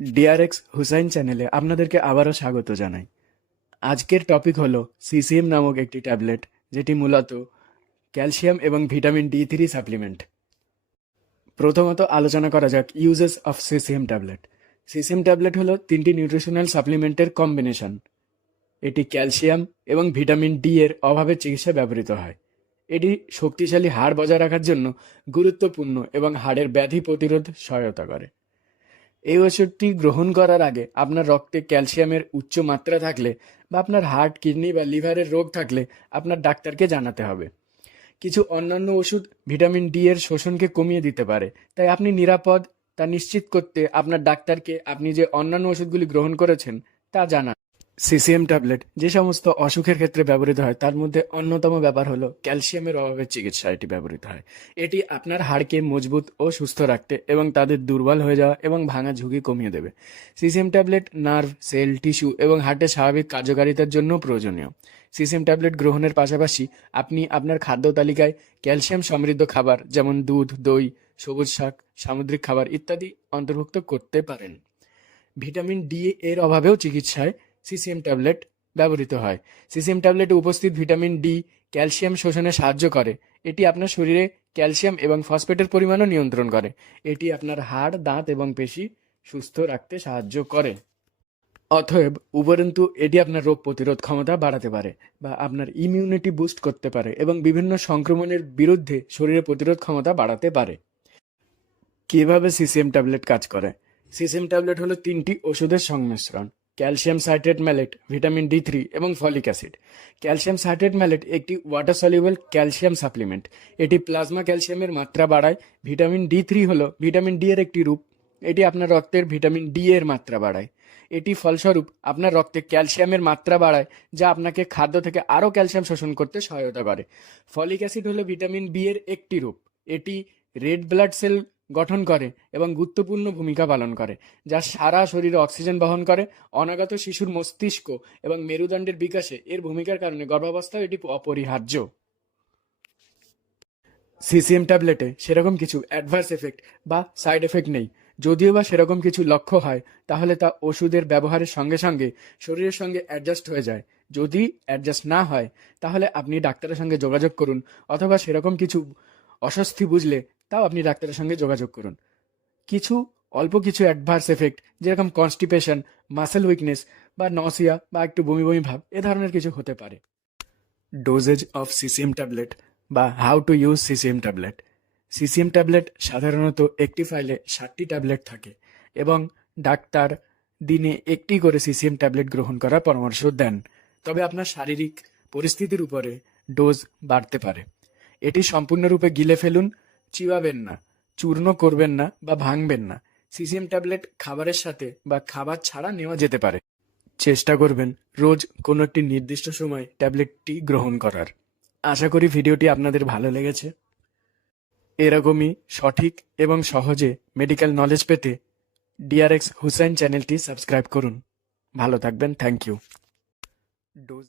DRX Hussain চ্যানেলে আপনাদেরকে আবারও স্বাগত জানাই। আজকের টপিক হলো সিসিএম নামক একটি ট্যাবলেট, যেটি মূলত ক্যালসিয়াম এবং ভিটামিন ডি3 সাপ্লিমেন্ট। প্রথমত আলোচনা করা যাক uses of CCM tablet. CCM tablet হলো তিনটি নিউট্রিশনাল সাপ্লিমেন্টের কম্বিনেশন। এটি ক্যালসিয়াম এবং ভিটামিন ডি এর অভাবের চিকিৎসায় ব্যবহৃত হয়। এটি শক্তিশালী হাড় বজায় রাখার জন্য গুরুত্বপূর্ণ এবং হাড়ের ব্যাধি প্রতিরোধ সহায়তা করে। এই ওষুধটি গ্রহণ করার আগে আপনার রক্তে ক্যালসিয়ামের উচ্চ মাত্রা থাকলে বা আপনার হার্ট, কিডনি বা লিভারের রোগ থাকলে আপনার ডাক্তারকে জানাতে হবে। কিছু অন্যান্য ওষুধ ভিটামিন ডি এর শোষণকে কমিয়ে দিতে পারে, তাই আপনি নিরাপদ তা নিশ্চিত করতে আপনার ডাক্তারকে আপনি যে অন্যান্য ওষুধগুলি গ্রহণ করেছেন তা জানান। সিসিএম ট্যাবলেট যে সমস্ত অসুখের ক্ষেত্রে ব্যবহৃত হয় তার মধ্যে অন্যতম ব্যাপার হলো ক্যালসিয়ামের অভাবের চিকিৎসা এটি ব্যবহৃত হয়। এটি আপনার হাড়কে মজবুত ও সুস্থ রাখতে এবং তাদের দুর্বল হয়ে যাওয়া এবং ভাঙা ঝুঁকি কমিয়ে দেবে। CCM tablet nerve, cell, tissue এবং হার্টের স্বাভাবিক কার্যকারিতার জন্য প্রয়োজনীয়। সিসিএম ট্যাবলেট গ্রহণের পাশাপাশি আপনি আপনার খাদ্য তালিকায় ক্যালসিয়াম সমৃদ্ধ খাবার যেমন দুধ, দই, সবুজ শাক, সামুদ্রিক খাবার ইত্যাদি অন্তর্ভুক্ত করতে পারেন। ভিটামিন ডি এর অভাবেও চিকিৎসায় সিসিএম ট্যাবলেট ব্যবহৃত হয়। সিসিএম ট্যাবলেটে উপস্থিত ভিটামিন ডি ক্যালসিয়াম শোষণে সাহায্য করে। এটি আপনার শরীরে ক্যালসিয়াম এবং ফসফেটের পরিমাণও নিয়ন্ত্রণ করে। এটি আপনার হাড়, দাঁত এবং পেশি সুস্থ রাখতে সাহায্য করে। অতএব উপরন্তু এটি আপনার রোগ প্রতিরোধ ক্ষমতা বাড়াতে পারে বা আপনার ইমিউনিটি বুস্ট করতে পারে এবং বিভিন্ন সংক্রমণের বিরুদ্ধে শরীরের প্রতিরোধ ক্ষমতা বাড়াতে পারে। কিভাবে সিসিএম ট্যাবলেট কাজ করে? সিসিএম ট্যাবলেট হলো তিনটি ওষুধের সংমিশ্রণ: calcium citrate mallet, vitamin D3 এবং folic acid. Calcium citrate mallet একটি ওয়াটার সলিউবল ক্যালসিয়াম সাপ্লিমেন্ট। এটি প্লাজমা ক্যালসিয়ামের মাত্রা বাড়ায়। ভিটামিন ডি3 হলো ভিটামিন ডি এর একটি রূপ। এটি আপনার রক্তের ভিটামিন ডি এর মাত্রা বাড়ায়। এটি ফলস্বরূপ আপনার রক্তে ক্যালসিয়ামের মাত্রা বাড়ায়, যা আপনাকে খাদ্য থেকে আরও ক্যালসিয়াম শোষণ করতে সহায়তা করে। ফলিক অ্যাসিড হলো ভিটামিন বি এর একটি রূপ। এটি রেড ব্লাড সেল গঠন করে এবং গুরুত্বপূর্ণ ভূমিকা পালন করে, যা সারা শরীরে অক্সিজেন বহন করে। অনাগত শিশুর মস্তিষ্ক এবং মেরুদণ্ডের বিকাশে এর ভূমিকার কারণে গর্ভাবস্থায় এটি অপরিহার্য। সিসিএম ট্যাবলেটে সেরকম কিছু অ্যাডভার্স এফেক্ট বা সাইড এফেক্ট নেই। যদিও বা সেরকম কিছু লক্ষ্য হয়, তাহলে তা ওষুধের ব্যবহারের সঙ্গে সঙ্গে শরীরের সঙ্গে অ্যাডজাস্ট হয়ে যায়। যদি অ্যাডজাস্ট না হয়, তাহলে আপনি ডাক্তারের সঙ্গে যোগাযোগ করুন, অথবা সেরকম কিছু অস্বস্তি বুঝলে তাও আপনি ডাক্তারের সঙ্গে যোগাযোগ করুন। কিছু অল্প কিছু অ্যাডভার্স এফেক্ট, যেরকম কনস্টিপেশন, মাসেল উইকনেস বা নসিয়া বা একটু বমি বমি ভাব, এ ধরনের কিছু হতে পারে। ডোজেজ অফ সিসিএম ট্যাবলেট বা how to use CCM tablet. CCM tablet সাধারণত একটি ফাইলে 60টি ট্যাবলেট থাকে এবং ডাক্তার দিনে একটি করে সিসিএম ট্যাবলেট গ্রহণ করার পরামর্শ দেন। তবে আপনার শারীরিক পরিস্থিতির উপরে ডোজ বাড়তে পারে। এটি সম্পূর্ণরূপে গিলে ফেলুন, চিবাবেন না, চূর্ণ করবেন না বা ভাঙবেন না। সিসিএম ট্যাবলেট খাবারের সাথে বা খাবার ছাড়া নেওয়া যেতে পারে। চেষ্টা করবেন রোজ কোনো একটি নির্দিষ্ট সময় ট্যাবলেটটি গ্রহণ করার। আশা করি ভিডিওটি আপনাদের ভালো লেগেছে। এরকমই সঠিক এবং সহজে মেডিকেল নলেজ পেতে ডিআরএক্স হুসাইন চ্যানেলটি সাবস্ক্রাইব করুন। ভালো থাকবেন। Thank you. ডোজ